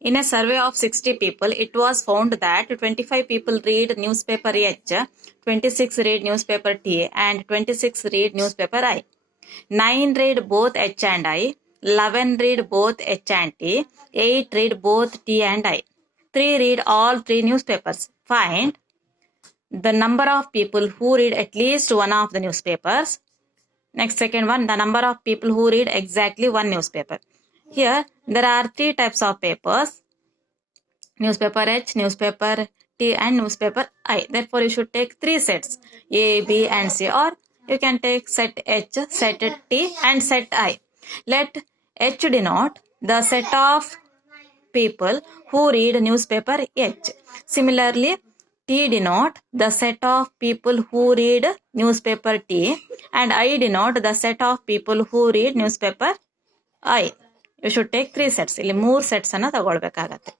In a survey of 60 people, it was found that 25 people read newspaper H, 26 read newspaper T, and 26 read newspaper I. 9 read both H and I, 11 read both H and T, 8 read both T and I. 3 read all 3 newspapers. Find the number of people who read at least one of the newspapers. Next, second one, the number of people who read exactly one newspaper. Here, there are 3 types of papers: newspaper H, newspaper T, and newspaper I. Therefore, you should take 3 sets, A, B, and C, or you can take set H, set T, and set I. Let H denote the set of people who read newspaper H. Similarly, T denote the set of people who read newspaper T, and I denote the set of people who read newspaper I. You should take 3 sets. ಇಲ್ಲಿ 3 sets ಅನ್ನು ತಗೊಳ್ಬೇಕಾಗತ್ತೆ.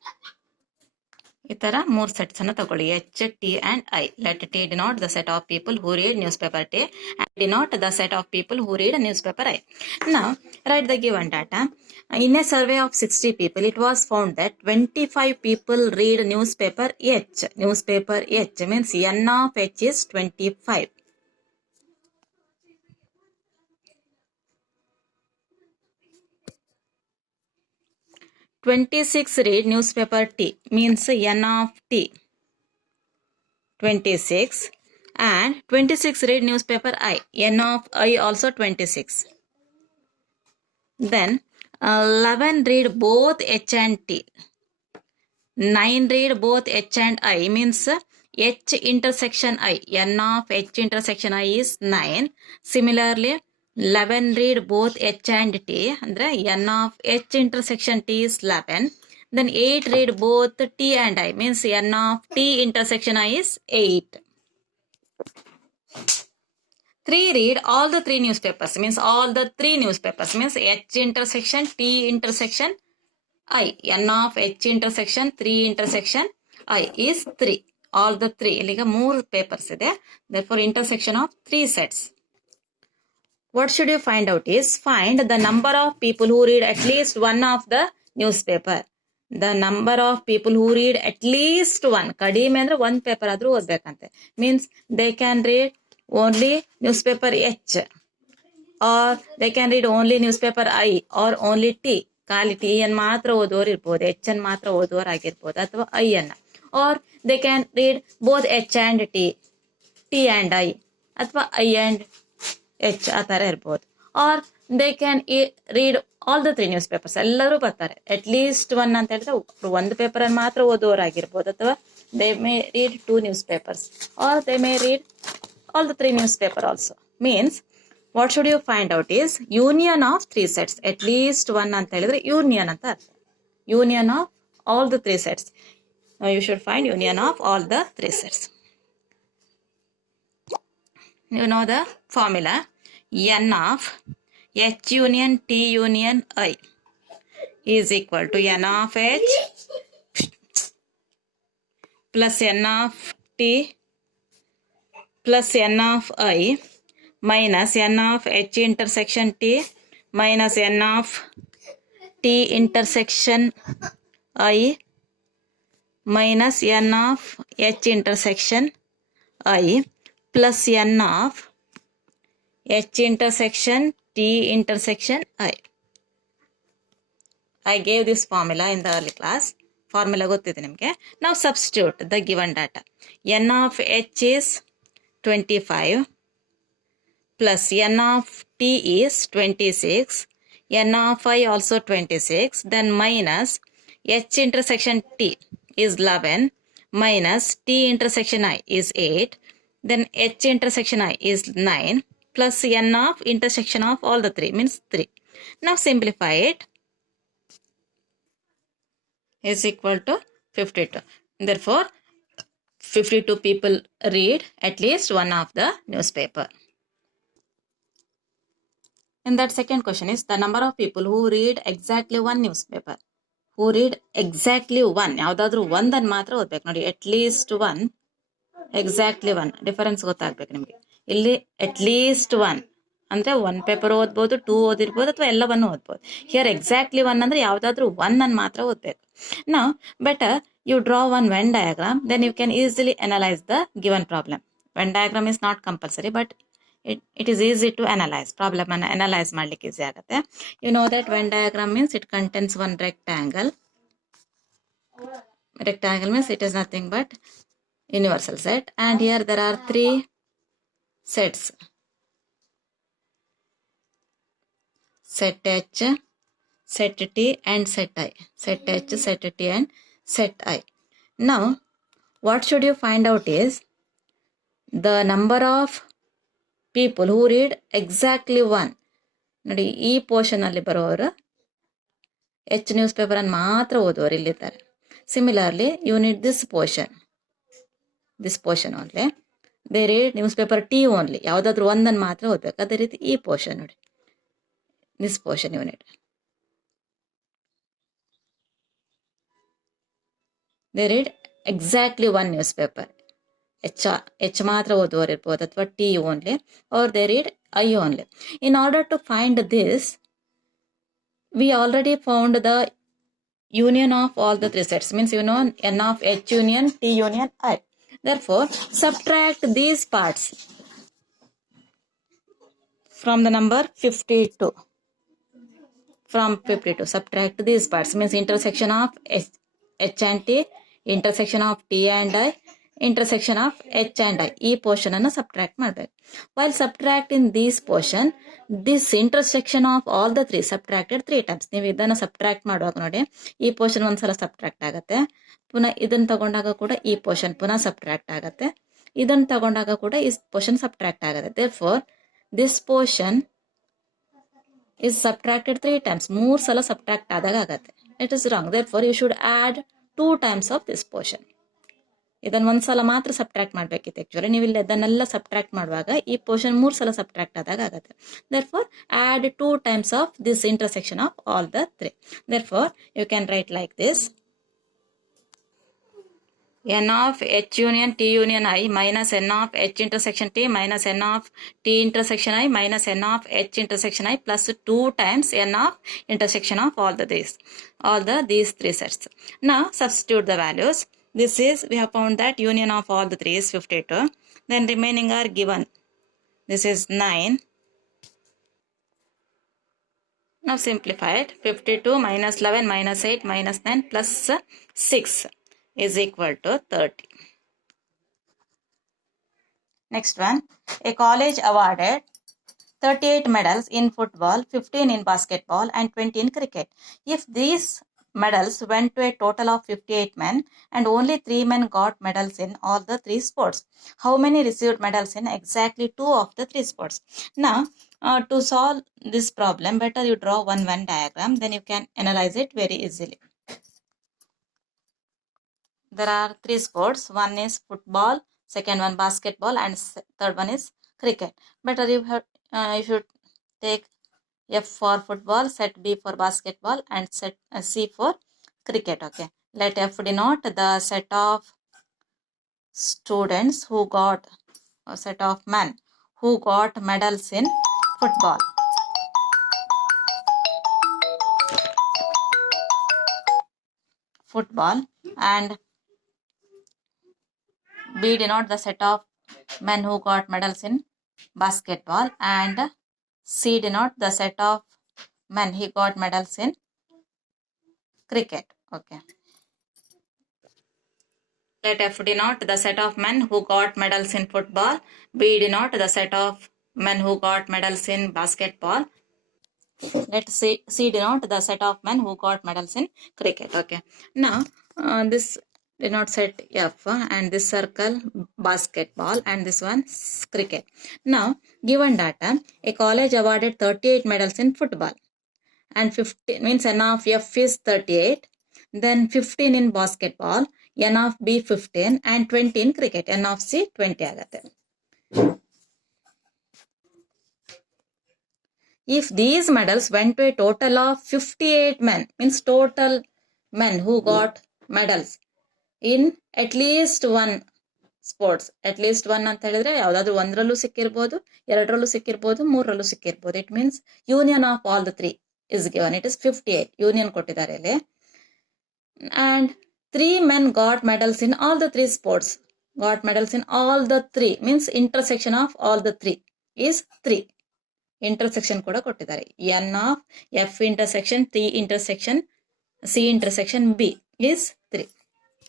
ಈ ತರ 3 sets ಅನ್ನು ತಗೊಳ್ಳಿ. H, T and I. Let T denote the set of people who read newspaper T and denote the set of people who read newspaper I. Now, write the given data. In a survey of 60 people, it was found that 25 people read newspaper H. Newspaper H means N of H is 25. "26 read newspaper T means N of T 26, and 26 read newspaper I, N of I also 26. Then 11 read both H and T. 9 read both H and I means H intersection I. N of H intersection I is 9. Similarly, 11 read both H and T. Andre N of H intersection T is 11. Then 8 read both T and I means N of T intersection I is 8. 3 read all the 3 newspapers means all the 3 newspapers means H intersection T intersection I. N of H intersection 3 intersection I is 3. All the 3. ಇಲ್ಲಿಗ 3 papers ಇದೆ. Therefore, intersection of 3 sets. What should you find out is, find the number of people who read at least one of the newspaper. The number of people who read at least one. ಕಡಿಮೆ ಅಂದ್ರೆ ಒಂದು paper ಆದ್ರೂ ಓದ್ಬೇಕಂತೆ. Means they can read only newspaper H, or they can read only newspaper I, or only T. ಖಾಲಿ T ಅನ್ನು ಮಾತ್ರ ಓದೋರು ಇರ್ಬೋದು, H ಅನ್ನು ಮಾತ್ರ ಓದೋರು ಆಗಿರ್ಬೋದು, ಅಥವಾ ಐ ಅನ್ನ. Or they can read both H and T, T and I, ಅಥವಾ ಐ ಆ್ಯಂಡ್ ಎಚ್ ಆ ಥರ ಇರ್ಬೋದು. Or they can read all the 3 newspapers. ಎಲ್ಲರೂ ಬರ್ತಾರೆ. ಅಟ್ ಲೀಸ್ಟ್ ಒನ್ ಅಂತ ಹೇಳಿದ್ರೆ ಒಂದು ಪೇಪರನ್ನು ಮಾತ್ರ ಓದೋರಾಗಿರ್ಬೋದು, ಅಥವಾ they may read 2 newspapers, or they may read all the 3 newspaper also. Means what should you find out is union of 3 sets. At least one ಅಂತ ಹೇಳಿದ್ರೆ union ಅಂತ ಅರ್ಥ. Union of all the 3 sets. Now you should find union of all the 3 sets. You know the formula. N of H union T union I is equal to N of H plus N of T plus N of I minus N of H intersection T minus N of T intersection I minus N of H intersection I plus N of H intersection T intersection I. I gave this formula in the early class. Formula ಗೊತ್ತಿದೆ ನಿಮಗೆ. Now substitute the given data. N of H is 25 plus N of T is 26, N of I also 26, then minus H intersection T is 11, minus T intersection I is 8, then H intersection I is 9, plus N of intersection of all the 3 means 3. Now simplify it. Is equal to 52. Therefore, 52 people read at least one of the newspaper. And that second question is the number of people who read exactly one newspaper. Who read exactly one. ಯಾವುದಾದ್ರೂ ಒಂದನ್ನು ಮಾತ್ರ ಓದ್ಬೇಕು ನೋಡಿ. at least one, exactly one. Difference ಗೊತ್ತಾಗ್ಬೇಕು ನಿಮಗೆ. ಇಲ್ಲಿ at least one ಅಂದರೆ 1 paper ಓದ್ಬೋದು, 2 ಓದಿರ್ಬೋದು, ಅಥವಾ ಎಲ್ಲವನ್ನು ಓದ್ಬೋದು. ಹಿಯರ್ ಎಕ್ಸಾಕ್ಟ್ಲಿ 1 ಅಂದರೆ ಯಾವುದಾದ್ರೂ 1 ಅನ್ನು ಮಾತ್ರ ಓದಬೇಕು. ನಾವು better you draw one Venn diagram, then you can easily analyze the given problem. Venn diagram is not compulsory, but it is easy to analyze. Problem ಅನ್ನು analyze ಮಾಡಲಿಕ್ಕೆ ಈಸಿ ಆಗುತ್ತೆ. You know that Venn diagram means it contains one rectangle. Rectangle means it is nothing but universal set, and here there are 3 sets. Set H, set T and set I. Set H, set T and set I. Now what should you find out is the number of people who read exactly 1. ನೋಡಿ, ಈ portion ಅಲ್ಲಿ ಬರೋರು H news paper ಅನ್ನು ಮಾತ್ರ ಓದುವರು ಇಲ್ಲಿದ್ದಾರೆ. Similarly you need this portion only. They read newspaper T only. ಯಾವುದಾದ್ರೂ ಒಂದನ್ನು ಮಾತ್ರ ಓದಬೇಕು. ಅದೇ ರೀತಿ ಈ ಪೋರ್ಷನ್ ನೋಡಿ, this portion you need. They read exactly 1 newspaper. H ಮಾತ್ರ ಓದುವವರು ಇರ್ಬೋದು, ಅಥವಾ T only, or they read I only. In order to find this, we already found the union of all the 3 sets, means you know N of H union T union I. Therefore subtract these parts from the number 52. From 52 subtract these parts, means intersection of H and T, intersection of T and I, intersection of H and I. ಈ portion ಅನ್ನು subtract ಮಾಡಬೇಕು. While subtracting this portion, this intersection of all the 3 subtracted 3 times. ನೀವು ಇದನ್ನು subtract ಮಾಡುವಾಗ ನೋಡಿ, ಈ portion ಒಂದ್ಸಲ subtract ಆಗುತ್ತೆ, ಪುನಃ ಇದನ್ನು ತಗೊಂಡಾಗ ಕೂಡ ಈ ಪೋರ್ಷನ್ ಪುನಃ ಸಬ್ಟ್ರಾಕ್ಟ್ ಆಗುತ್ತೆ, ಇದನ್ನು ತಗೊಂಡಾಗ ಕೂಡ ಈ ಪೋರ್ಷನ್ ಸಬ್ಟ್ರಾಕ್ಟ್ ಆಗುತ್ತೆ. Therefore this portion is subtracted 3 times. 3 ಸಲ ಸಬ್ಟ್ರಾಕ್ಟ್ ಆದಾಗ ಆಗುತ್ತೆ. It is wrong. Therefore you should add 2 times of this portion. ಇದನ್ನು ಒಂದ್ಸಲ ಮಾತ್ರ ಸಬ್ಟ್ರಾಕ್ಟ್ ಮಾಡಬೇಕಿತ್ತು. ಆಕ್ಚುಲಿ ನೀವು ಇಲ್ಲಿ ಅದನ್ನೆಲ್ಲ ಸಬ್ಟ್ರಾಕ್ಟ್ ಮಾಡುವಾಗ ಈ ಪೋರ್ಷನ್ 3 ಸಲ ಸಬ್ಟ್ರಾಕ್ಟ್ ಆದಾಗ ಆಗುತ್ತೆ. Therefore add 2 times of this intersection of all the 3. Therefore you can write like this: N of H union T union I minus N of H intersection T minus N of T intersection I minus N of H intersection I plus 2 times N of intersection of all these 3 sets. Now substitute the values. This is, we have found that union of all the 3 is 52. Then remaining are given. This is 9. Now simplify it. 52 minus 11 minus 8 minus 9 plus 6 is equal to 30. Next one. A college awarded 38 medals in football, 15 in basketball and 20 in cricket. If these medals went to a total of 58 men and only 3 men got medals in all the 3 sports, how many received medals in exactly 2 of the 3 sports? Now to solve this problem, better you draw one Venn diagram, then you can analyze it very easily. There are 3 sports. One is football, second one basketball, and third one is cricket. Better you should take F for football, set B for basketball, and set C for cricket. Okay. Let F denote the set of students who got, or set of men who got medals in football. And B denote the set of men who got medals in basketball, and C denote the set of men who got medals in cricket. Okay. Let F denote the set of men who got medals in football. B denote the set of men who got medals in basketball. Let C denote the set of men who got medals in cricket. Okay. Now this denote set F, and this circle basketball, and this one cricket. Now given data, a college awarded 38 medals in football, and 15 means N of F is 38, then 15 in basketball, N of B 15, and 20 in cricket. N of C 20 ಆಗುತ್ತೆ. If these medals went to a total of 58 men, means total men who got medals in at least one sports at least one ಅಂತ ಹೇಳಿದ್ರೆ ಯಾವ್ದಾದ್ರು ಒಂದರಲ್ಲೂ ಸಿಕ್ಕಿರ್ಬೋದು, ಎರಡರಲ್ಲೂ ಸಿಕ್ಕಿರ್ಬೋದು, ಮೂರರಲ್ಲೂ ಸಿಕ್ಕಿರ್ಬೋದು. It means union of all the three is given. It is 58 union ಕೊಟ್ಟಿದ್ದಾರೆ ಇಲ್ಲಿ. And 3 men got medals in all the 3 sports. Got medals in all the 3 means intersection of all the 3 is 3. Intersection ಕೂಡ ಕೊಟ್ಟಿದ್ದಾರೆ. N of F intersection, T intersection, C intersection, B is 3.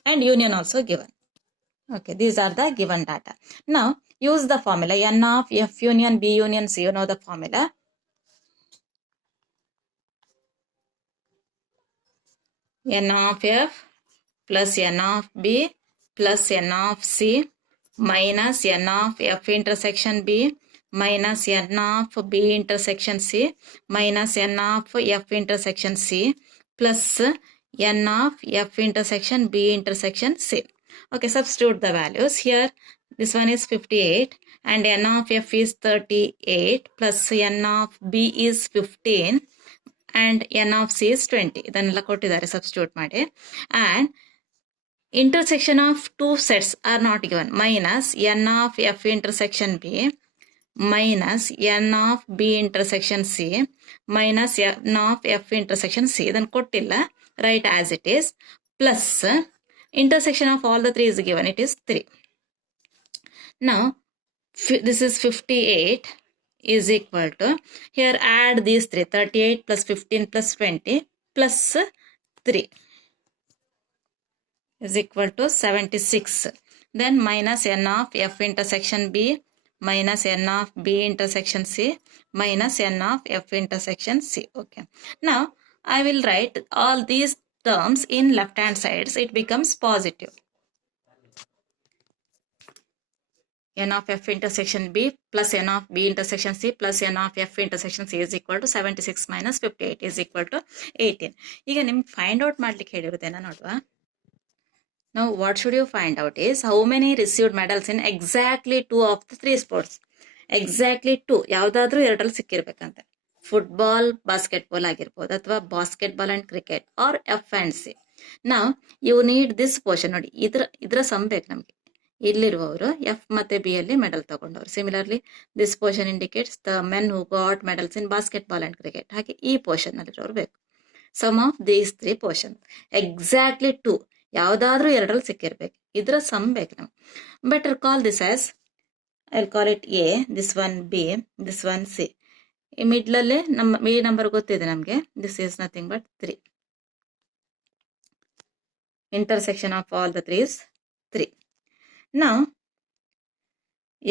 And union also given. Okay, these are the given data. Now, use the formula N of F union, B union, C. You know the formula. N of F plus N of B plus N of C minus N of F intersection B minus N of B intersection C minus N of F intersection C plus N of F intersection B intersection C. Okay, substitute the values. Here this one is 58 and N of F is 38 plus N of B is 15 and N of C is 20. ಇದನ್ನೆಲ್ಲ ಕೊಟ್ಟಿದ್ದಾರೆ, substitute ಮಾಡಿ. And intersection of two sets are not given. Minus N of F intersection B minus N of B intersection C minus N of F intersection C. ಇದನ್ನು ಕೊಟ್ಟಿಲ್ಲ, write as it is. Plus intersection of all the 3 is given. It is 3. Now this is 58 is equal to, here add these 3, 38 plus 15 plus 20 plus 3 is equal to 76. Then minus N of F intersection B minus N of B intersection C minus N of F intersection C. Okay. Now I will write all these terms in left hand sides. It becomes positive. N of F intersection B plus N of B intersection C plus N of F intersection C is equal to 76 minus 58 is equal to 18. ಈಗ ನಿಮ್ಗೆ find out ಮಾಡ್ಲಿಕ್ಕೆ ಹೇಳಿರುತ್ತೇನ ನೋಡುವ. Now what should you find out is how many received medals in exactly 2 of the 3 sports. Exactly 2, ಯಾವುದಾದ್ರೂ ಎರಡರಲ್ಲಿ ಸಿಕ್ಕಿರ್ಬೇಕಂತೆ. Football, basketball ಆಗಿರ್ಬೋದು ಅಥವಾ basketball and cricket or F and C. Now you need this portion. ನೋಡಿ, ಇದ್ರ sum ಬೇಕು ನಮಗೆ. ಇಲ್ಲಿರುವವರು F ಮತ್ತೆ ಬಿ ಅಲ್ಲಿ ಮೆಡಲ್ ತಗೊಂಡವರು. Similarly this portion indicates the men who got medals in basketball and cricket. ಹಾಗೆ ಈ ಪೋರ್ಷನ್ ನಲ್ಲಿರೋರು ಬೇಕು. Sum of these 3 portion. Exactly 2, ಯಾವುದಾದ್ರೂ ಎರಡರಲ್ಲಿ ಸಿಕ್ಕಿರ್ಬೇಕು. ಇದ್ರ ಸಮ್ ಬೇಕು ನಮ್ಗೆ. Better call this as, I will call it A, this one B, this one C. ಈ ಮಿಡ್ಲಲ್ಲೇ ನಮ್ಮ ಬಿ ನಂಬರ್ ಗೊತ್ತಿದೆ ನಮಗೆ. This is nothing but 3. Intersection of all the 3 is 3. Now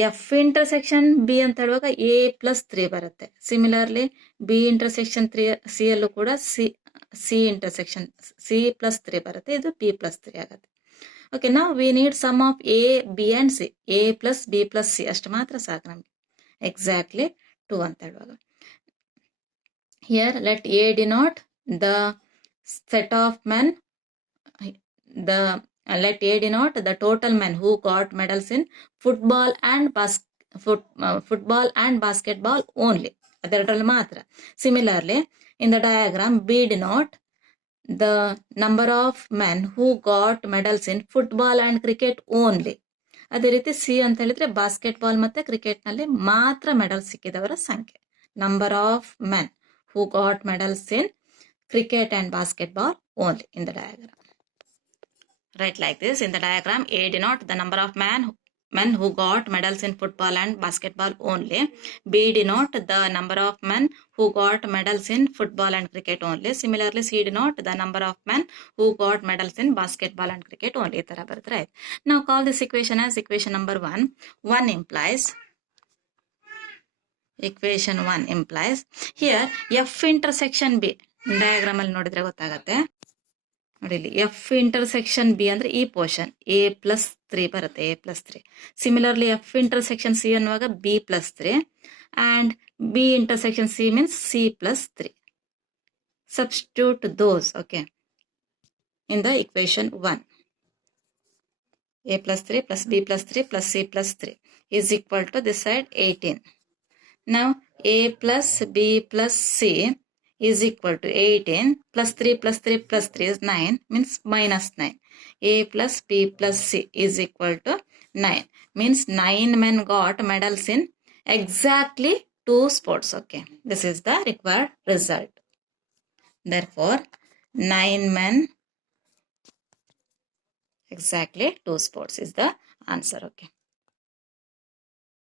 F intersection B ಅಂತ ಹೇಳುವಾಗ A plus 3 ಬರುತ್ತೆ. Similarly B intersection 3 C ಅಲ್ಲೂ ಕೂಡ C intersection C plus 3 ಬರುತ್ತೆ. ಇದು B plus 3 ಆಗುತ್ತೆ. ಓಕೆ, ನಾವು we need some of A, B and C. A plus B plus C ಅಷ್ಟು ಮಾತ್ರ ಸಾಕು ನಮಗೆ. ಎಕ್ಸಾಕ್ಟ್ಲಿ 2 ಅಂತ ಹೇಳುವಾಗ. Here let A denote the set of men, let A denote the total men who got medals in football and basketball only. ಅದರಲ್ಲಿ ಮಾತ್ರ. Similarly, in the diagram, B denote the number of men who got medals in football and cricket only. ಅದೇ ರೀತಿ C ಅಂತ ಹೇಳಿದ್ರೆ basketball ಮತ್ತೆ cricket ನಲ್ಲಿ ಮಾತ್ರ medal ಸಿಕ್ಕಿದವರ ಸಂಖ್ಯೆ. Number of men who got medals in cricket and basketball only in the diagram. Write like this. In the diagram, A denote the number of men who got medals in football and basketball only. B denote the number of men who got medals in football and cricket only. Similarly, C denote the number of men who got medals in basketball and cricket only. ತರ ಬರುತ್ತೆ, right? Now call this equation as equation number 1. 1 implies, equation 1 implies, here F intersection B diagram ಅಲ್ಲಿ ನೋಡಿದ್ರೆ ಗೊತ್ತಾಗತ್ತೆ ನೋಡಿ. ಇಲ್ಲಿ F intersection B ಅಂದ್ರೆ ಈ portion A plus 3 ಬರುತ್ತೆ. A plus 3. Similarly F intersection C ಅನ್ನುವಾಗ B plus 3 and B intersection C means C plus 3. Substitute those, okay, in the equation 1. A plus 3 plus B plus 3 plus C plus 3 is equal to this side 18. Now A plus B plus C is equal to 18 plus 3 plus 3 plus 3 is 9 means minus 9. A plus B plus C is equal to 9 means 9 men got medals in exactly 2 sports. Okay, this is the required result. Therefore 9 men exactly 2 sports is the answer. Okay.